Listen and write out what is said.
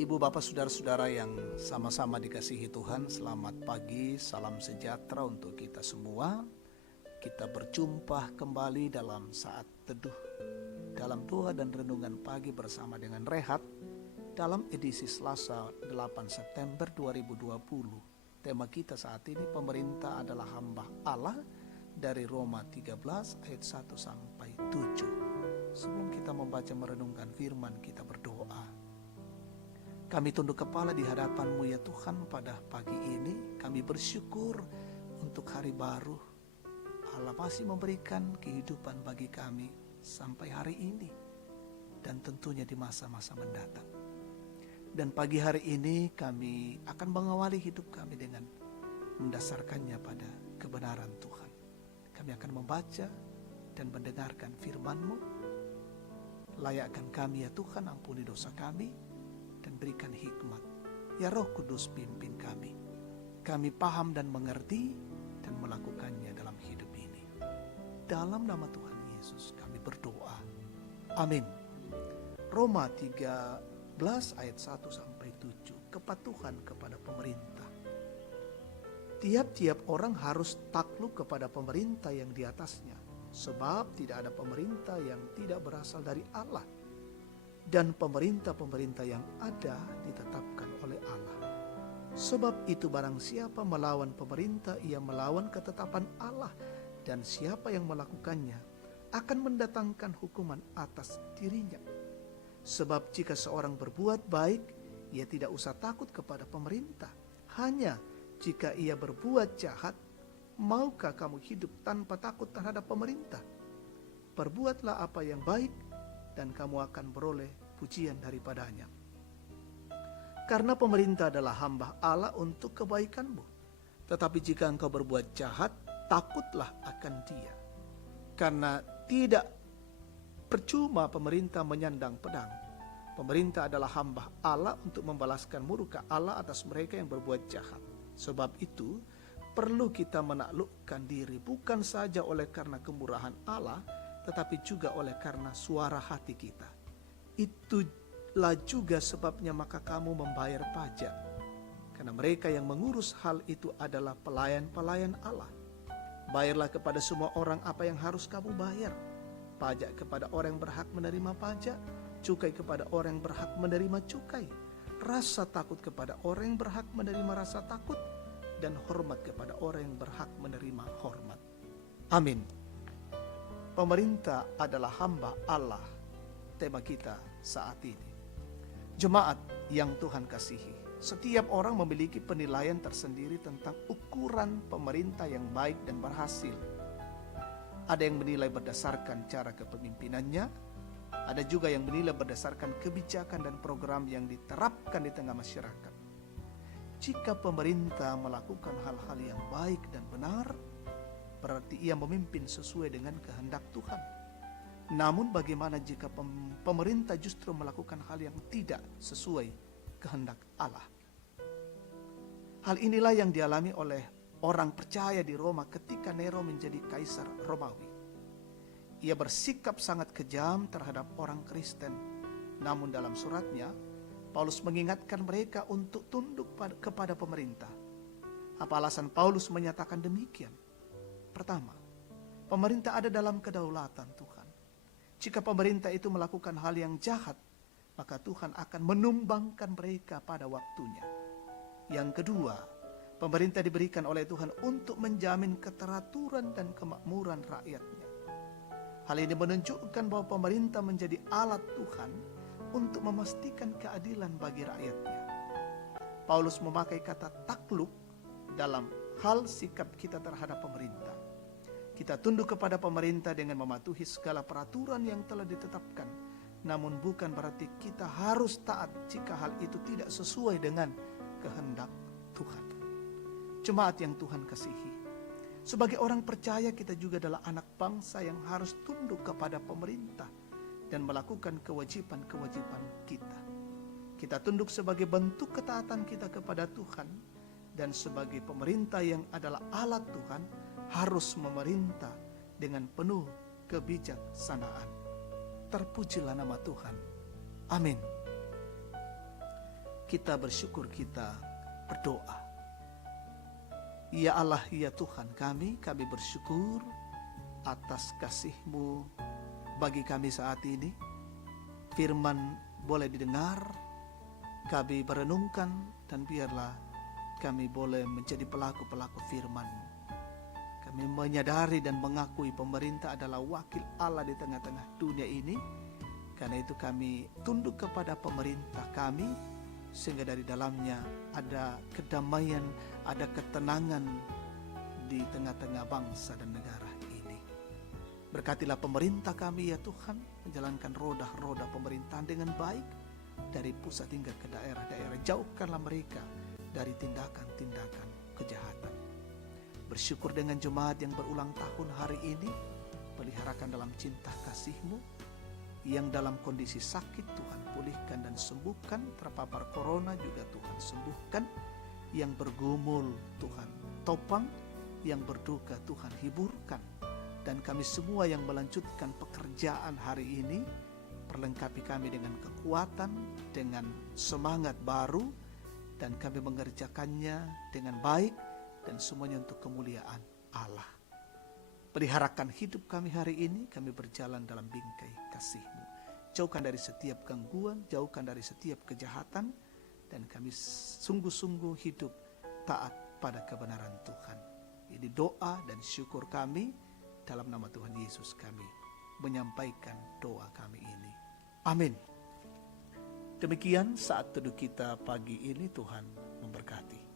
Ibu, Bapak, Saudara-saudara yang sama-sama dikasihi Tuhan, selamat pagi, salam sejahtera untuk kita semua. Kita berjumpa kembali dalam saat teduh, dalam doa dan renungan pagi bersama dengan Rehat, dalam edisi Selasa 8 September 2020. Tema kita saat ini, pemerintah adalah hamba Allah, dari Roma 13 ayat 1 sampai 7. Sebelum kita membaca merenungkan firman, kita berdoa. Kami tunduk kepala di hadapan-Mu ya Tuhan pada pagi ini. Kami bersyukur untuk hari baru. Allah masih memberikan kehidupan bagi kami sampai hari ini. Dan tentunya di masa-masa mendatang. Dan pagi hari ini kami akan mengawali hidup kami dengan mendasarkannya pada kebenaran Tuhan. Kami akan membaca dan mendengarkan firman-Mu. Layakkan kami ya Tuhan, ampuni dosa kami dan berikan hikmat. Ya Roh Kudus, pimpin kami. Kami paham dan mengerti dan melakukannya dalam hidup ini. Dalam nama Tuhan Yesus kami berdoa. Amin. Roma 13 ayat 1 sampai 7. Kepatuhan kepada pemerintah. Tiap-tiap orang harus takluk kepada pemerintah yang di atasnya, sebab tidak ada pemerintah yang tidak berasal dari Allah. Dan pemerintah-pemerintah yang ada ditetapkan oleh Allah. Sebab itu barang siapa melawan pemerintah, ia melawan ketetapan Allah. Dan siapa yang melakukannya akan mendatangkan hukuman atas dirinya. Sebab jika seorang berbuat baik, ia tidak usah takut kepada pemerintah. Hanya jika ia berbuat jahat, maukah kamu hidup tanpa takut terhadap pemerintah? Perbuatlah apa yang baik, dan kamu akan beroleh pujian daripadanya. Karena pemerintah adalah hamba Allah untuk kebaikanmu. Tetapi jika engkau berbuat jahat, takutlah akan dia. Karena tidak percuma pemerintah menyandang pedang. Pemerintah adalah hamba Allah untuk membalaskan murka Allah atas mereka yang berbuat jahat. Sebab itu, perlu kita menaklukkan diri bukan saja oleh karena kemurahan Allah, tetapi juga oleh karena suara hati kita. Itulah juga sebabnya maka kamu membayar pajak. Karena mereka yang mengurus hal itu adalah pelayan-pelayan Allah. Bayarlah kepada semua orang apa yang harus kamu bayar. Pajak kepada orang yang berhak menerima pajak, cukai kepada orang yang berhak menerima cukai, rasa takut kepada orang yang berhak menerima rasa takut, dan hormat kepada orang yang berhak menerima hormat. Amin. Pemerintah adalah hamba Allah, tema kita saat ini. Jemaat yang Tuhan kasihi, setiap orang memiliki penilaian tersendiri tentang ukuran pemerintah yang baik dan berhasil. Ada yang menilai berdasarkan cara kepemimpinannya, ada juga yang menilai berdasarkan kebijakan dan program yang diterapkan di tengah masyarakat. Jika pemerintah melakukan hal-hal yang baik dan benar, berarti ia memimpin sesuai dengan kehendak Tuhan. Namun bagaimana jika pemerintah justru melakukan hal yang tidak sesuai kehendak Allah? Hal inilah yang dialami oleh orang percaya di Roma ketika Nero menjadi kaisar Romawi. Ia bersikap sangat kejam terhadap orang Kristen. Namun dalam suratnya, Paulus mengingatkan mereka untuk tunduk kepada pemerintah. Apa alasan Paulus menyatakan demikian? Pertama, pemerintah ada dalam kedaulatan Tuhan. Jika pemerintah itu melakukan hal yang jahat, maka Tuhan akan menumbangkan mereka pada waktunya. Yang kedua, pemerintah diberikan oleh Tuhan untuk menjamin keteraturan dan kemakmuran rakyatnya. Hal ini menunjukkan bahwa pemerintah menjadi alat Tuhan untuk memastikan keadilan bagi rakyatnya. Paulus memakai kata takluk dalam hal sikap kita terhadap pemerintah. Kita tunduk kepada pemerintah dengan mematuhi segala peraturan yang telah ditetapkan. Namun bukan berarti kita harus taat jika hal itu tidak sesuai dengan kehendak Tuhan. Jemaat yang Tuhan kasihi, sebagai orang percaya kita juga adalah anak bangsa yang harus tunduk kepada pemerintah dan melakukan kewajiban-kewajiban kita. Kita tunduk sebagai bentuk ketaatan kita kepada Tuhan, dan sebagai pemerintah yang adalah alat Tuhan harus memerintah dengan penuh kebijaksanaan. Terpujilah nama Tuhan. Amin. kita bersyukur, kita berdoa. Ya Allah, ya Tuhan kami bersyukur atas kasih-Mu bagi kami saat ini. Firman boleh didengar, kami merenungkan, dan biarlah kami boleh menjadi pelaku-pelaku firman-Mu. Kami menyadari dan mengakui pemerintah adalah wakil Allah di tengah-tengah dunia ini. Karena itu kami tunduk kepada pemerintah kami, sehingga dari dalamnya ada kedamaian, ada ketenangan di tengah-tengah bangsa dan negara ini. Berkatilah pemerintah kami ya Tuhan, menjalankan roda-roda pemerintahan dengan baik, dari pusat hingga ke daerah-daerah. Jauhkanlah mereka dari tindakan-tindakan kejahatan. Bersyukur dengan jemaat yang berulang tahun hari ini, peliharakan dalam cinta kasih-Mu. Yang dalam kondisi sakit Tuhan pulihkan dan sembuhkan, terpapar corona juga Tuhan sembuhkan, yang bergumul Tuhan topang, yang berduka Tuhan hiburkan, dan kami semua yang melanjutkan pekerjaan hari ini, perlengkapi kami dengan kekuatan, dengan semangat baru, dan kami mengerjakannya dengan baik, dan semuanya untuk kemuliaan Allah. Peliharakan hidup kami hari ini, kami berjalan dalam bingkai kasih-Mu. Jauhkan dari setiap gangguan, jauhkan dari setiap kejahatan, dan kami sungguh-sungguh hidup taat pada kebenaran Tuhan. Ini doa dan syukur kami, dalam nama Tuhan Yesus kami menyampaikan doa kami ini. Amin. Demikian saat teduh kita pagi ini, Tuhan memberkati.